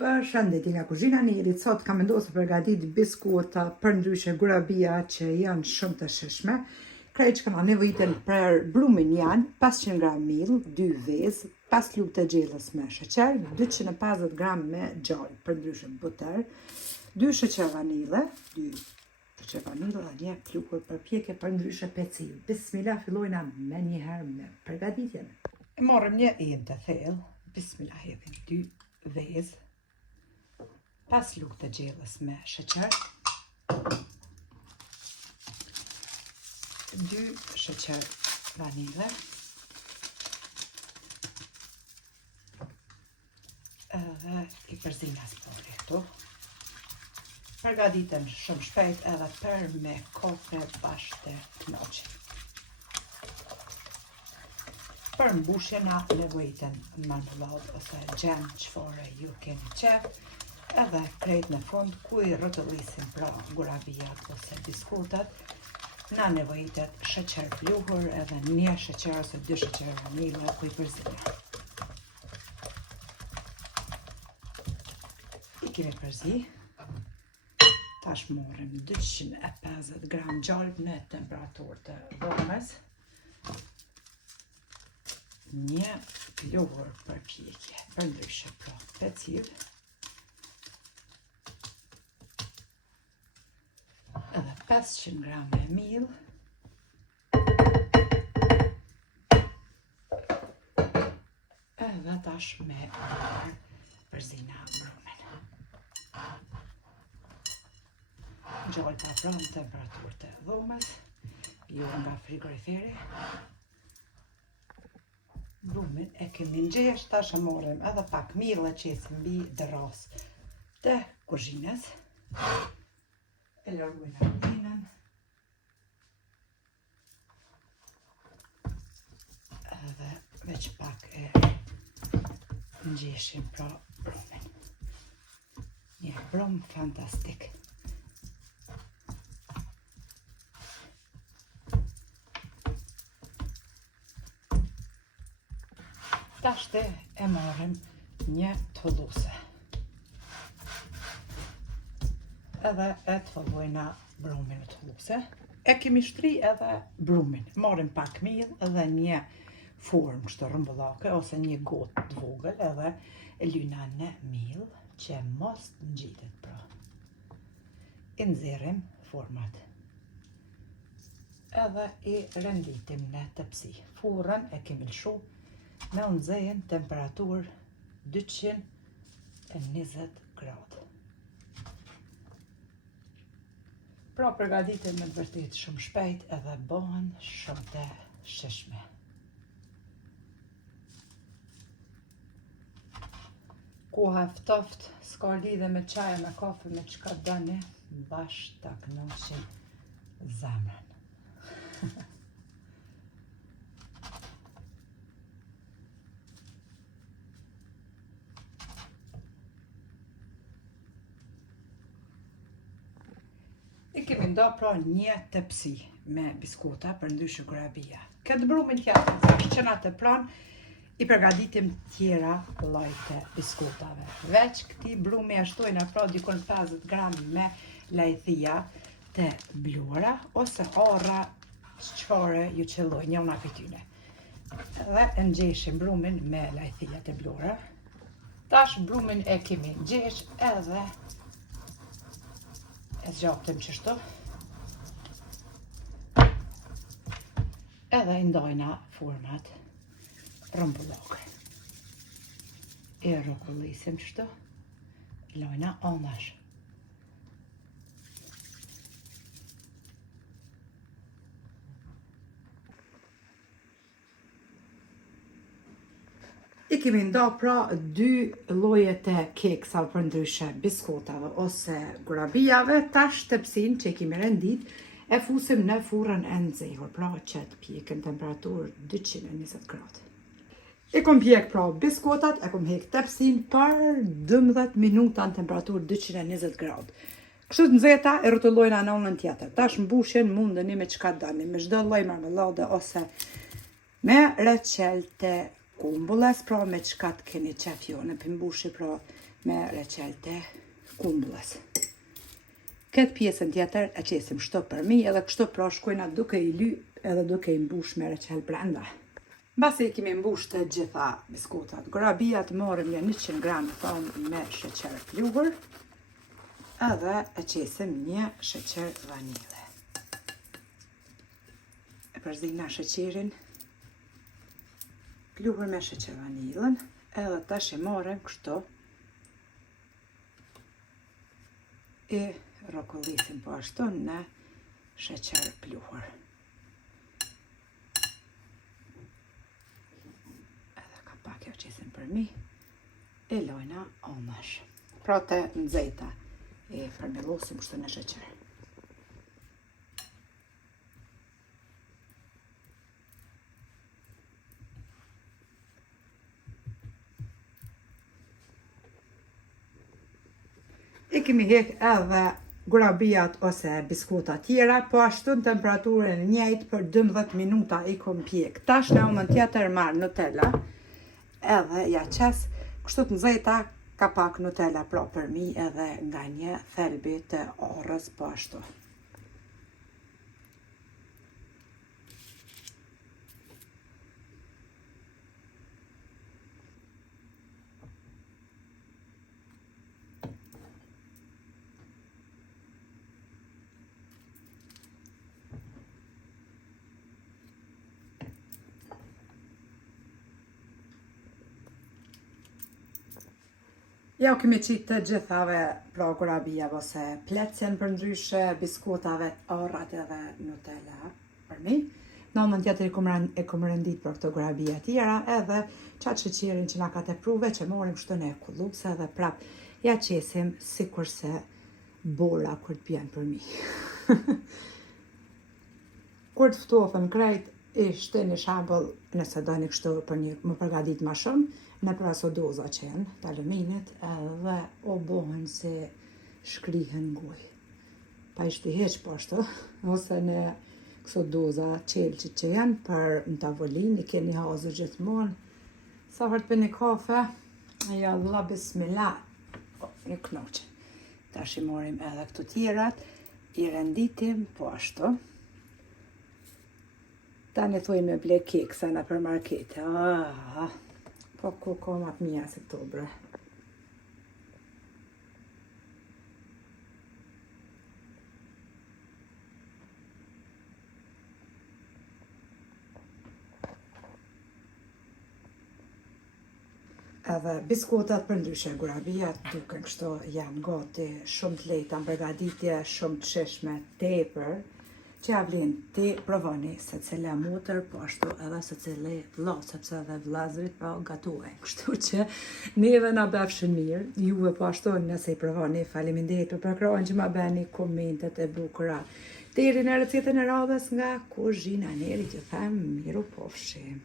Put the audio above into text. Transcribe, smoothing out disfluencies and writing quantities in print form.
Përshëndetje nga kuzhina Nirit, sot kam vendosur përgatit biskuta përndryshe gurabia që janë shumë të shishme. Krejt që kanë nevojitin për brumin janë 500 gram miell, 2 vezë, 5 lugë të gjellës me sheqer, 250 gram me gjallë përndryshe buter, 2 sheqer vanile, 2 sheqer vanile dhe një klukur për pjekje përndryshe peciv. Bismillah, fillojna me njëherë me përgatitjen. Marrim një enë të thellë, bismillah, hedhim 2 vezë, 5 lugë të gjellës me sheqer, 2 sheqer vanile, edhe I përzinas pori këtu. Përgatiten shumë shpejt edhe për me kofe bashkë të knoqin. Për mbushje na nevojiten marmeladë ose gjem çfarë ju keni qef, edhe krejt në fund ku I rrotullisim pra gurabijat ose biskutat, na nevojitet sheqer pluhur edhe 1 sheqer ose 2 sheqer vanile ku I përzina. I kemi përzi. Tash morëm 250 gram gjallë në temperaturë të dhomës. Një pluhur për pjekje, përndryshe pra peciv. Edhe 500 gram me miell. Edhe tash me përzina brumin. Gjallë pa pranë temperaturë të dhomës, ju nga frigoriferi. Brumin e kemi nxesh, tash e morëm edhe pak miell e qesim mbi dëras të kuzhinës. E largojmë enën. Edhe veç pak e ngjeshim pra brumin. Një brum fantastik. Tashte e marrim një thulluse. Edhe e thullojna brumin në thulluse. E kemi shtri edhe brumin. Marrim pak miell edhe një formë kështu rrëmbullake ose një gotë të vogël edhe e lyna në miell që mos ngjitet pra. I nxjerrim format. Edhe I renditim në tepsi. Furrën e kemi lshu në nxehjen temperaturë 220 gradë. Pra përgatiten me vërtet shumë shpejt edhe bëhen shumë të shishme. Koha ftoft, s'ka lidhe me çaj, me kafe, me çka doni, bashkë ta kënaqin zemrën. I kemi nda pra një tepsi me biskuta përndryshe gurabia. Këtë brumin tjetër, që na të pranë, I përgatitim tjera llojte biskutave. Veç këti brumi e shtojna pra dikon 50 gram me lajthia të bluara ose arra çfarë ju qelloj njëna prej tyne. Dhe e ngjeshim brumin me lajthia të bluara. Tash brumin e kemi nxesh edhe e zgjaptëm qështu. Edhe I ndajna format rrëmbullake. E rrotullisim qështu. Lojna anash. I kemi nda pra 2 lloje të keksa përndryshe biskutave ose gurabijave. Tash tepsin që kemi rendit e fusim në furrën e nxehur, pra që të pjekën temperaturë 220 gradë. I kom pjek pra biskutat, e kom hek tepsin për 12 minuta në temperaturë 220 gradë. Kështu të nxehta e rrotullojna në anën tjetër. Tash mbushjen mundeni me çka doni, me çdo lloj marmelade ose me reçelte kumbullës, pra me çka të keni qef ju, në pëmbushi pra me reçelte kumbullës. Këtë pjesën tjetër e qesim shto për mi edhe kështu pra shkojna duke i ly edhe duke i mbush me reçel brenda. Mbasi i kemi mbush të gjitha biskutat grabijat, morëm një 100 gram thonë me sheqer pluhur edhe e qesim një sheqer vanile. E përzina sheqerin pluhur me sheqer vanilën edhe tash e morëm kështu e rokollisim po ashtu në sheqer pluhur. Edhe ka pak e qesim për mi, e lojna omash. Pra të nxehta e përmellosim kështu në sheqer. I kemi hek edhe grabijat ose biskutat tjera, po ashtu në temperaturën njëjtë për 12 minuta i kom pjek. Tash në anën tjetër marr Nutella, edhe ja qes, kështu të nxehta ka pak Nutella pra për mi edhe nga një thelbi të orrës po ashtu. Ja u kemi qitë të gjithave pra grabijave ose plecjen për ndryshe, biskutave, orrat edhe Nutella për mi. Në anën tjetër e kom rëndit për këto grabija tjera edhe qatë sheqerin që na ka tepruve që morim kështu në kullukse edhe prap ja qesim si kurse bola kur të pjen për mi. Kur të ftofen krejt, ishte një shembull nëse doni kështu për një më përgatit ma shumë, në praso doza qenë të aluminit edhe o bohen se shkrihen goj. Pa ishte heq po ashtu, ose në këso doza qelqit që janë për në tavolin, i keni hazër gjithmonë. Sa hërtë për një kafe, ja Allah bismillah, një knoqe. Tash i morim edhe këto tjerat, i renditim po ashtu. Tani thuj me ble keksa në për markete. Po ku ka ma të mija se këto bre. Edhe biskutat për ndryshe grabijat duken kështu janë gati shumë të lehta në përgatitje, shumë të shishme tepër. Që ja vlen ti provoni se cila motër, po ashtu edhe se cila vlla, sepse edhe vllazërit pa gatuajnë. Kështu që neve na befshin mirë, juve po ashtu nëse i provoni, faleminderit për përkrahjen që ma bëni komentet e bukura. Deri në recetën e radhës nga Kuzhina Nerit, ju them miru pofshim.